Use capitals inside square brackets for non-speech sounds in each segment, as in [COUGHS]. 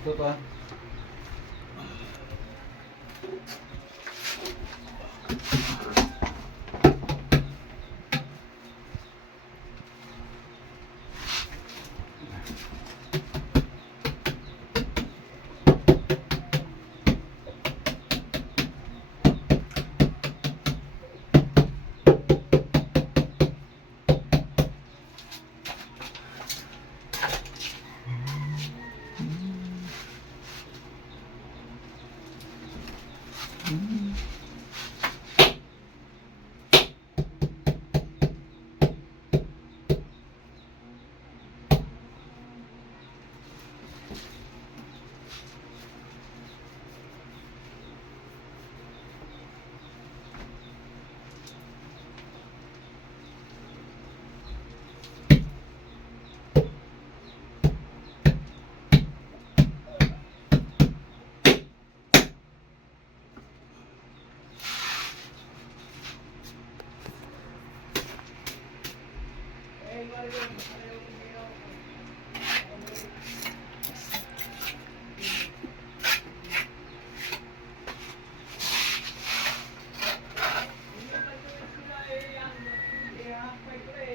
Ito to ah.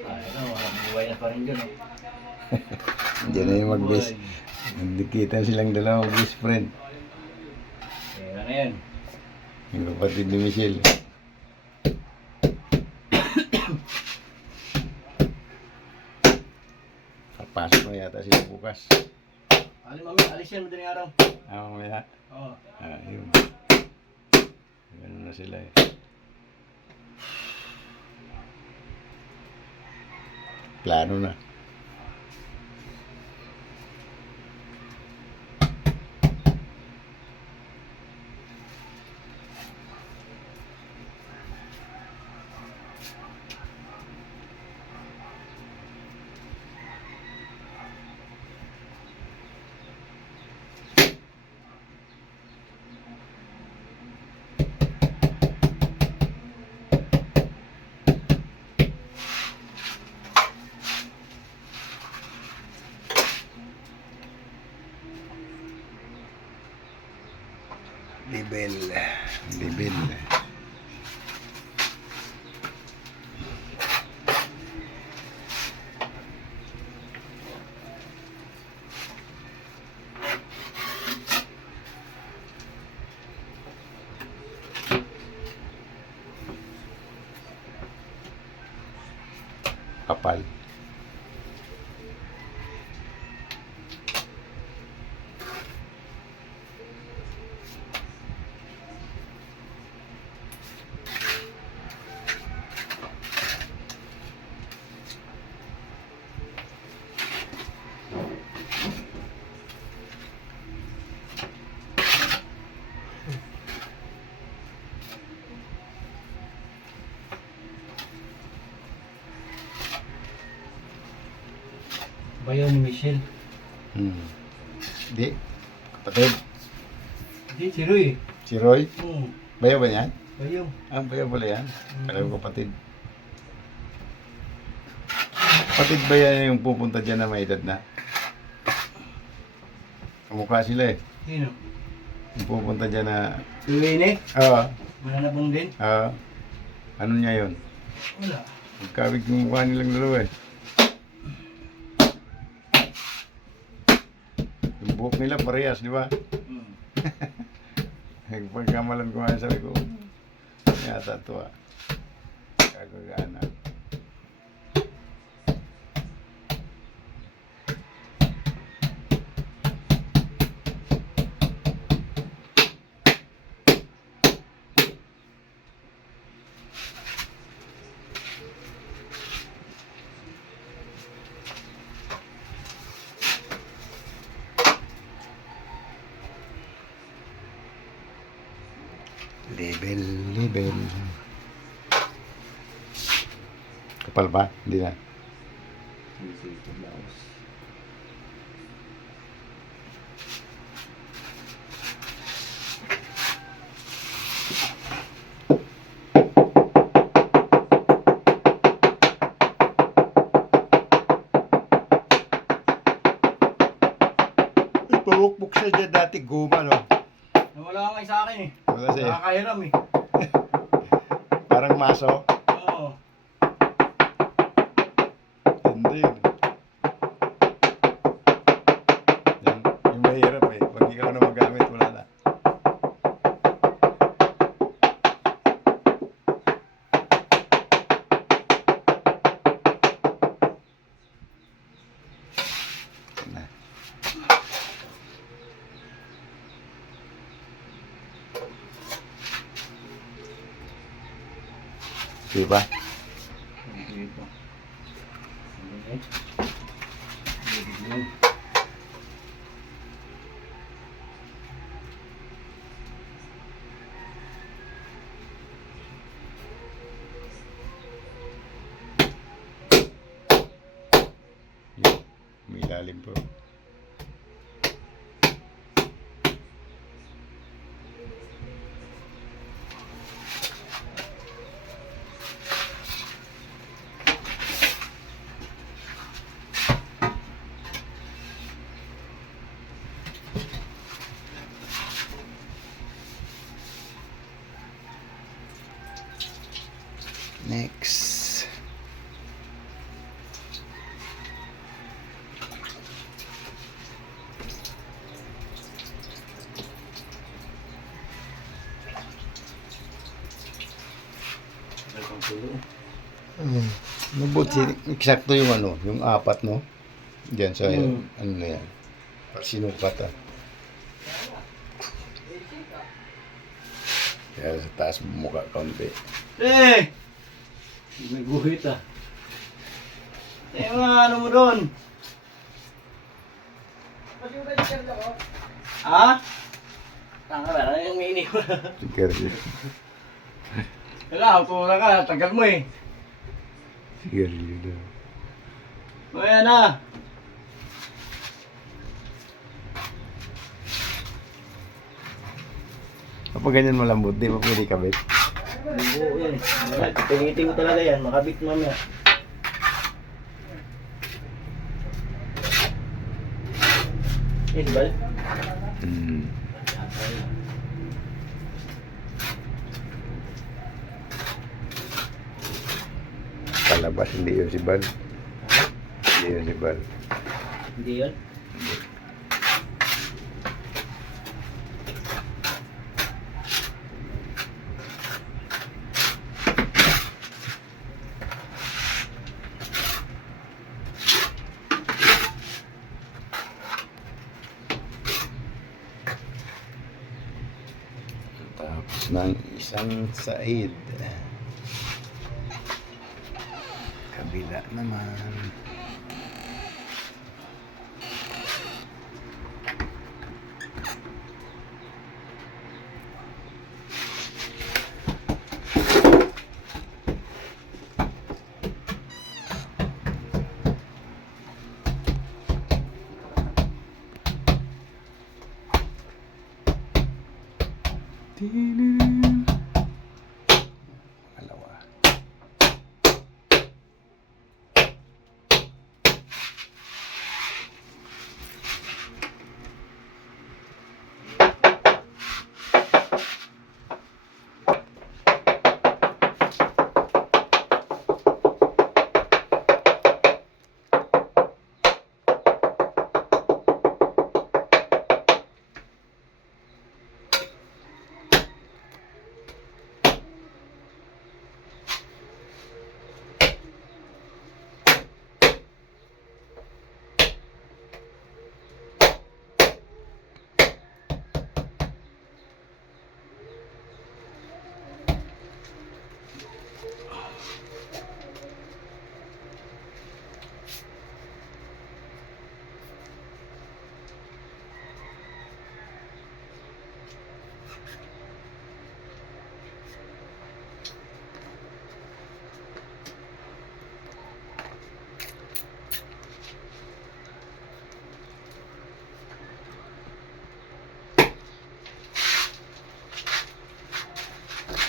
Ah, ano, walang rin dyan. oh. Diyan na yung mag-best. Nagdikitan silang dalawang best friend. Pera na yan. Yung kapatid ni Michelle. [COUGHS] Papasok na yata sila bukas. Alis mami, alis yan madaling araw. Ah, mamaya. Oo. Ah, yun. Ganun na sila eh. แผลนู่นนะ Libel. Kapal. Bayaw ni Michelle. Hmm. Di. Kapatid. Hindi, si Roy. Si Roy. Oo. Bayo ba yan? Bayaw. Ah, bayo pala yan. Alam ko kapatid. Kapatid ba yan yung pupunta dyan na may edad na? Kamukha sila eh. Sino? Yung pupunta dyan na... Si Wayne? Oo. Mananabong din? Oo. ano niya yun? Wala. Magkawig yung mukha nilang dalawa eh. Buhok nila parehas, di ba? Hmm. [LAUGHS] Pagkamalan ko nga sabi ko, yata to ah. Kagagana. Kapal ba? Hindi na. Ito. Nagbuhukbuk siya dyan dati, guma, no? Nawala nga sa akin eh. Wala siya. Nakakahiram eh. [LAUGHS] Parang maso. Oo. Hindi yun. Yan, yung mahirap eh. Pag ikaw na magamit, wala na. Na. Di ba? May lalim po. Dalawang tulo. Mm. Mabuti, eksakto yung ano, yung apat, no? Diyan sa, Mm. ano na yan. Sinukat, ah. Kaya sa taas mo mukha kaunti. Eh! May guhit ah. Eh, mga ano mo doon? Ha? Tanga ba? Ano yung mini ko? Sigarilyo. Kailangan ko lang ka. Tagal mo eh. Sigarilyo daw. O yan na. Kapag ganyan malambot, di ba pwede kabit? Oo yan. Pinitin mo talaga yan. Makabit mamaya. Yes, bal? Hmm. Palabas, hindi yun si Bal. Hindi yun si Bal. Hindi yun. Tapos ng isang said.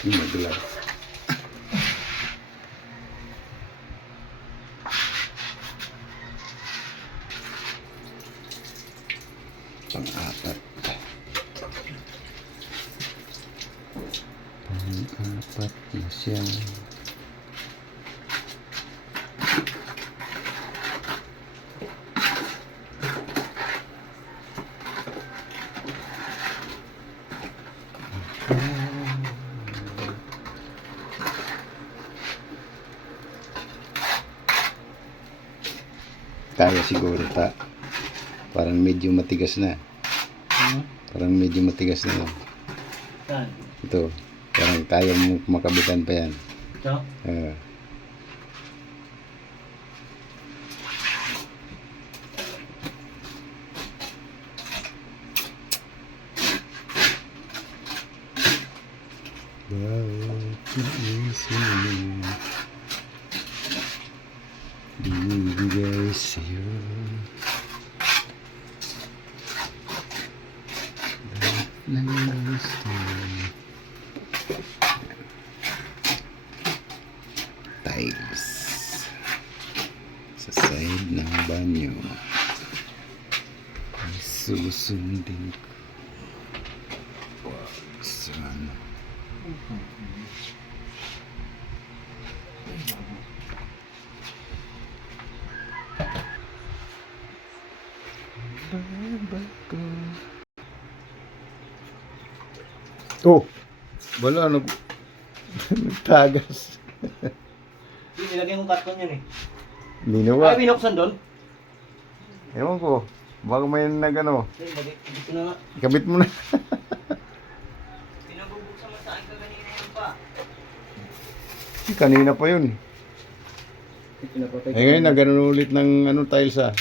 Yung madalas. Pang Pang-apat. Pang-apat na siya. Kaya siguro ta. Parang medyo matigas na. Hmm? Parang medyo matigas na. Saan? Ito. Parang kaya mo makabitan pa yan. Ito? Ah. Bawat naisip Binibigay sa'yo Lahat ng gusto tiles sa side ng banyo ay susundin ko wag sana bago oh wala nag [LAUGHS] nagtagas Hindi, nilagay mong karton yan eh. Linuwa. Ay, binuksan doon? Ewan ko. Baka may nagano. Ikabit mo na. Pinabubuksan mo sa akin ka kanina yan pa. Kanina pa yun. Pinapatay Eh ngayon, nagano ulit ng ano tiles ah.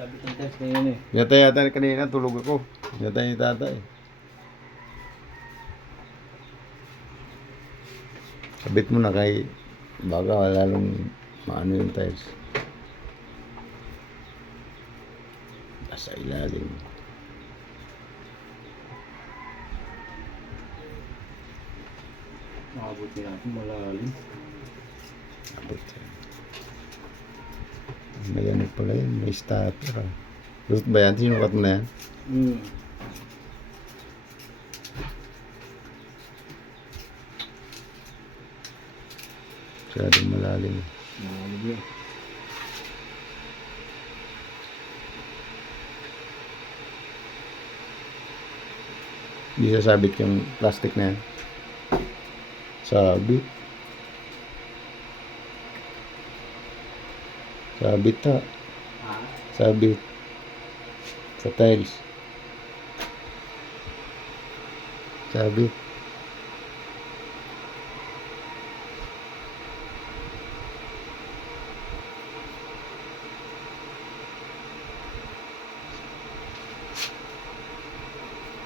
Sabi ng test na yun eh. Yata yata kanina, tulog ako. Yata yung tatay. Kabit mo na kay baka lalong maano yung tiles. Nasa ilalim. Makabuti natin malalim. Abot yan. May ano pala yun, may ah. Gusto ba yan? Sinukat mo na yan? Hmm. Masyadong malalim. Malalim yun. Hindi sasabit yung plastic na yan. Sabit. Sabit ta. Sabit. Sa tiles. Sabit.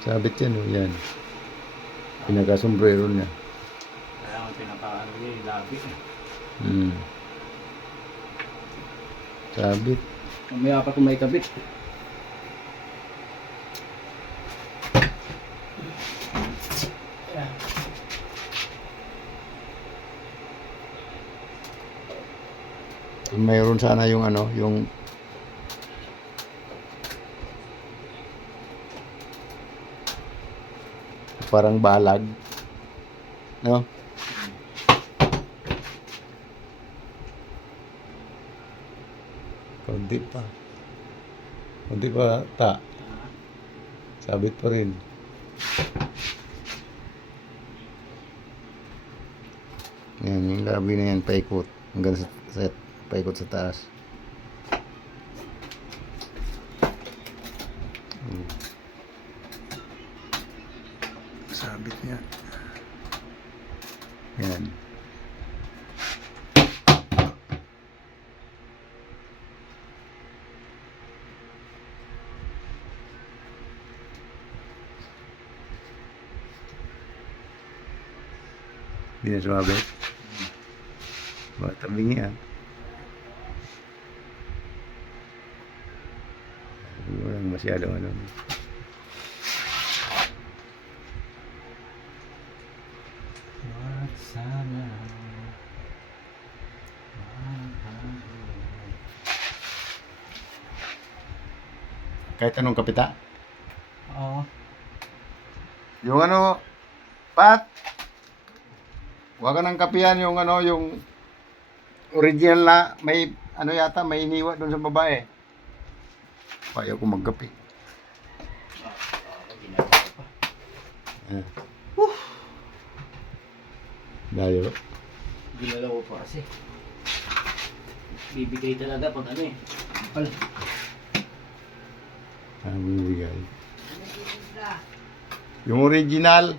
Sabit yan, oh, yan. Pinaka-sombrero niya. kaya ang pinaka-ano yun, yung labi. Hmm. Sabit. Mamaya pa kung may kabit. Mayroon sana yung ano, yung parang balag. No? Kunti pa. Kunti pa ta. Sabit pa rin. Yan, yung labi na yan, paikot. Hanggang sa, sa paikot sa taas. Hmm. Niya. Yan. Hindi na sumabit. Bata bingi ah. Walang masyadong ano. Kahit anong kapita. Oo. Yung ano, Pat, huwag ka ng kapihan yung ano, yung original na may, ano yata, may iniwa doon sa babae. Ayaw ko pa. Eh. Dayo. Ginalaw ko pa kasi. Bibigay talaga pag ano eh. Pal. Ang bibigay. Yung original.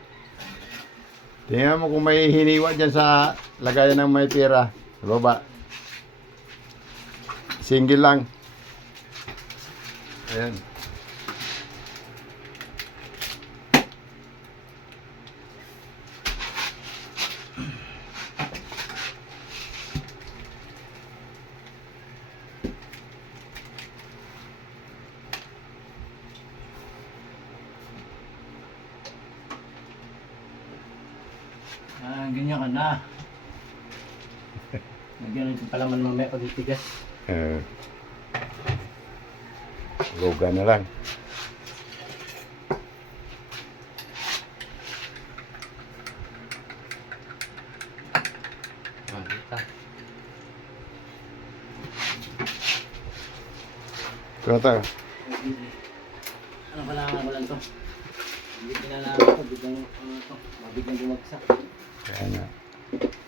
Tingnan mo kung may hiniwa dyan sa lagayan ng may pera. Baba. Single lang. Ayan. Ah, ganyan ka na. Nagyan yung palaman mamaya pag itigas. Uh, Loga na lang. Ah. Kaya tayo. Ano kailangan ko lang to? Hindi kinalaman ko, biglang ano to, mabiglang bumagsak. Kaya nga. Thank you.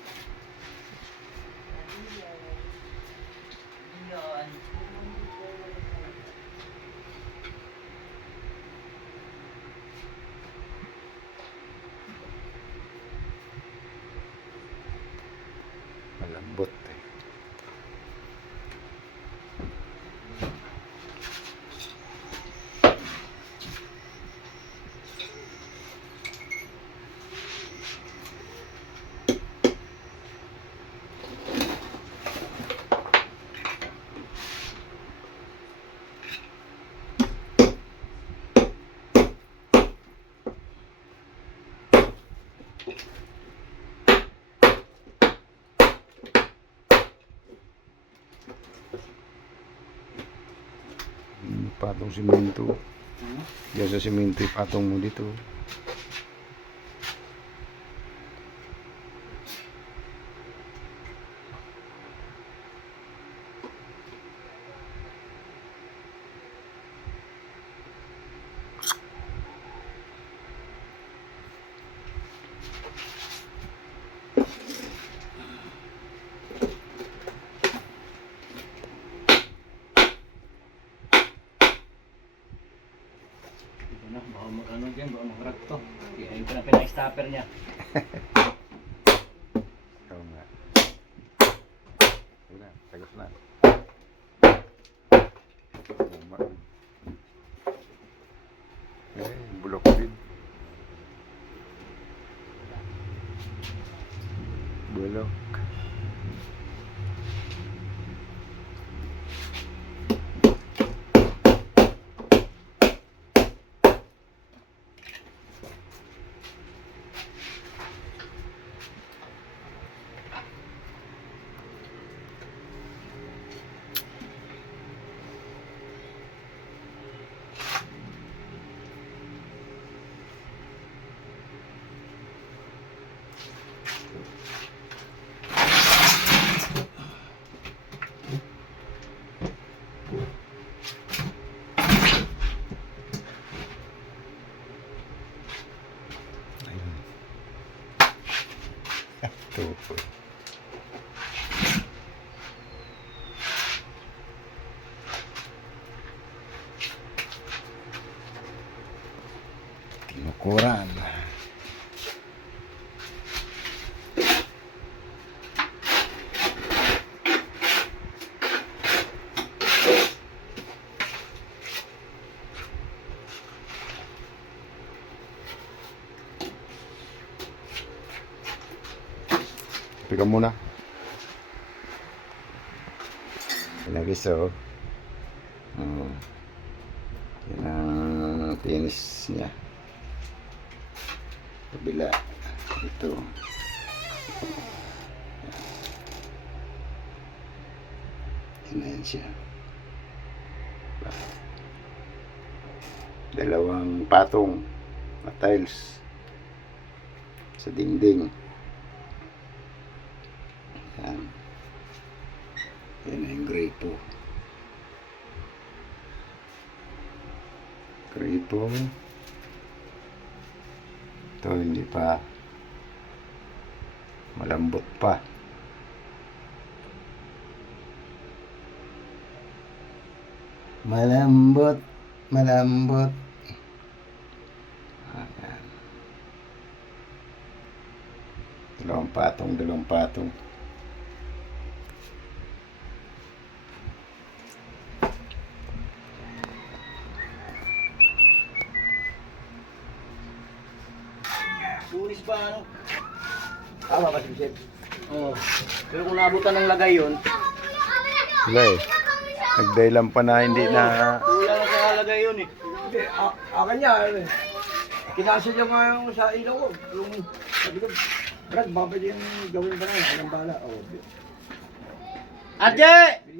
Patong simento. Ano? Diyan sa simento ipatong mo dito. Thank you. Muna. Pinagis oh. Oh. Yan ang penis niya. Kabila. Ito. Yan. Yan siya. Dalawang patong na tiles sa dingding. Yan. Yan gripo. Gripo. Ito hindi pa malambot pa. Malambot, malambot. Ayan. Dalawang patong, dalawang patong. Pulis ba ano? Tama ba si Chef? Oo. Pero kung naabutan ng lagay yun, Wala eh. Nagdahilan pa na hindi na... kulang na sa lagay yun eh. Hindi, a- akin niya. eh. Kinasil niya nga yung sa ilaw ko. Yung, sabi ko, Brad, babay yung gawin ba na? Anong bala? Oh, bigyan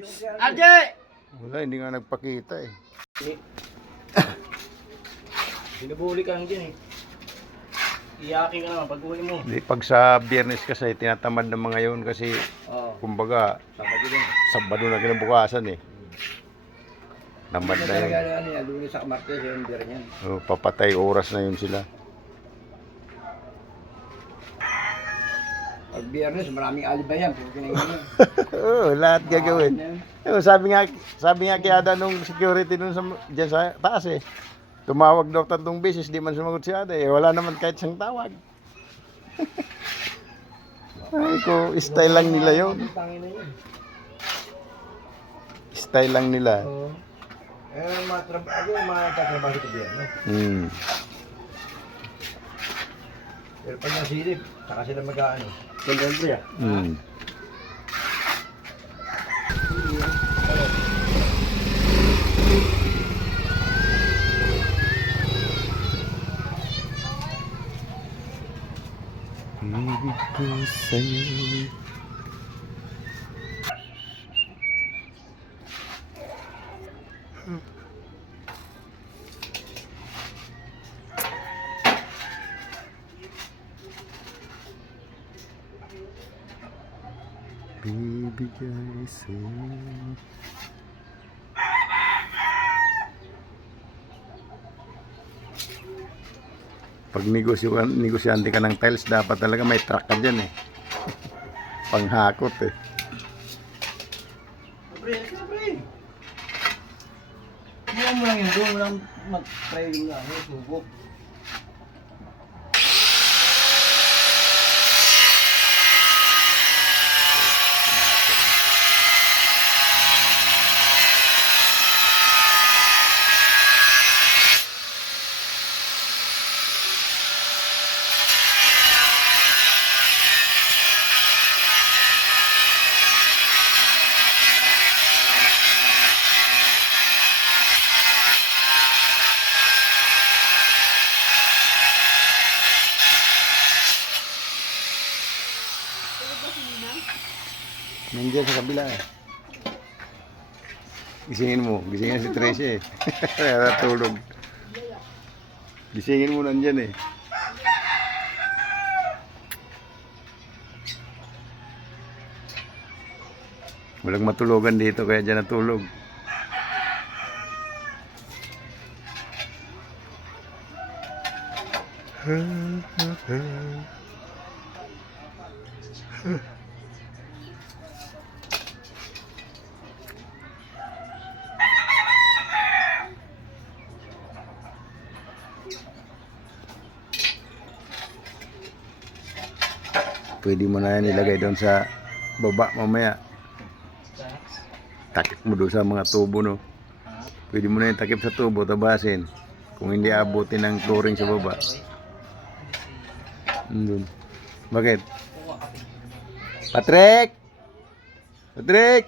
ko siya. Arje! Wala, hindi nga nagpakita eh. Binubuli ka lang dyan eh. Iyakin ka naman pag uwi mo. Hindi, pag sa biyernes kasi, tinatamad ng mga yun kasi, Oo, kumbaga, sabado din. sabado na kinabukasan eh. Tamad Ano na talaga yun. ano yan, lunes sa Martes, yung beer niyan. Oh, papatay oras na yun sila. Pag biyernes, maraming alibay yan. Pag kinagin. [LAUGHS] Oo, lahat gagawin. Oh, sabi nga, sabi nga kay Ada nung security dun sa, dyan sa taas eh. Tumawag daw tatlong beses, di man sumagot si Ada eh. Wala naman kahit isang tawag. [LAUGHS] Ay ko, style lang nila yon. Style lang nila. Eh, mga trabaho, yung mga tatrabaho sa biyernes. Hmm. Pero pag nasilip, saka sila mag-ano. Siyempre ah. Hmm. Ibig ko sa'yo Bibigay sa'yo Pag negosyo, negosyante ka ng tiles, dapat talaga may truck ka dyan eh. [LAUGHS] Panghakot eh. Siyempre, siyempre. Hindi mo lang yun doon, walang mag-try yung ano, subok. Nandiyan sa kabila eh. Gisingin mo. Gisingin si Tracy eh. [LAUGHS] Kaya natulog. Gisingin mo nandyan eh. Walang matulogan dito kaya dyan natulog. [LAUGHS] Pwede mo na yan ilagay doon sa baba mamaya. Takip mo doon sa mga tubo no. Pwede mo na yung takip sa tubo, tabasin. Kung hindi abutin ng flooring sa baba. Doon. Bakit? Patrick! Patrick!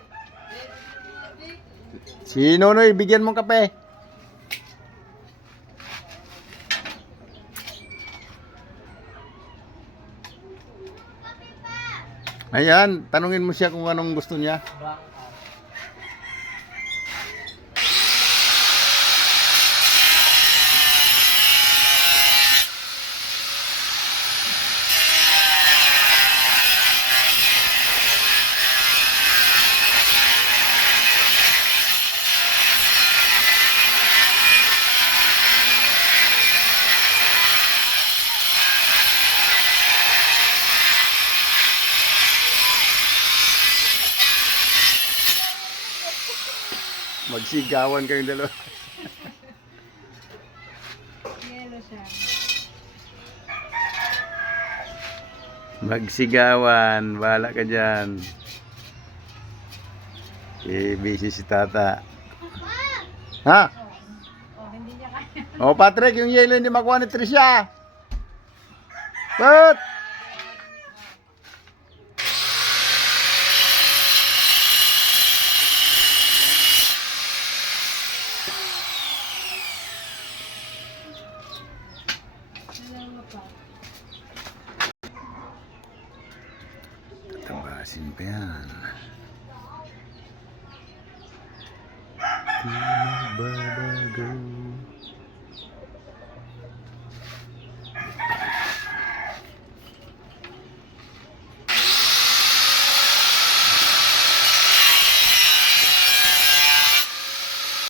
Sino no, ibigyan mong kape? Ayan, tanungin mo siya kung anong gusto niya. Magsigawan kayong dalawa. Yellow siya. Magsigawan. Bahala ka dyan. Eh, busy si tata. Ha? Oh, hindi niya kaya. O, Patrick, yung yelo hindi makuha ni Tricia. Pat!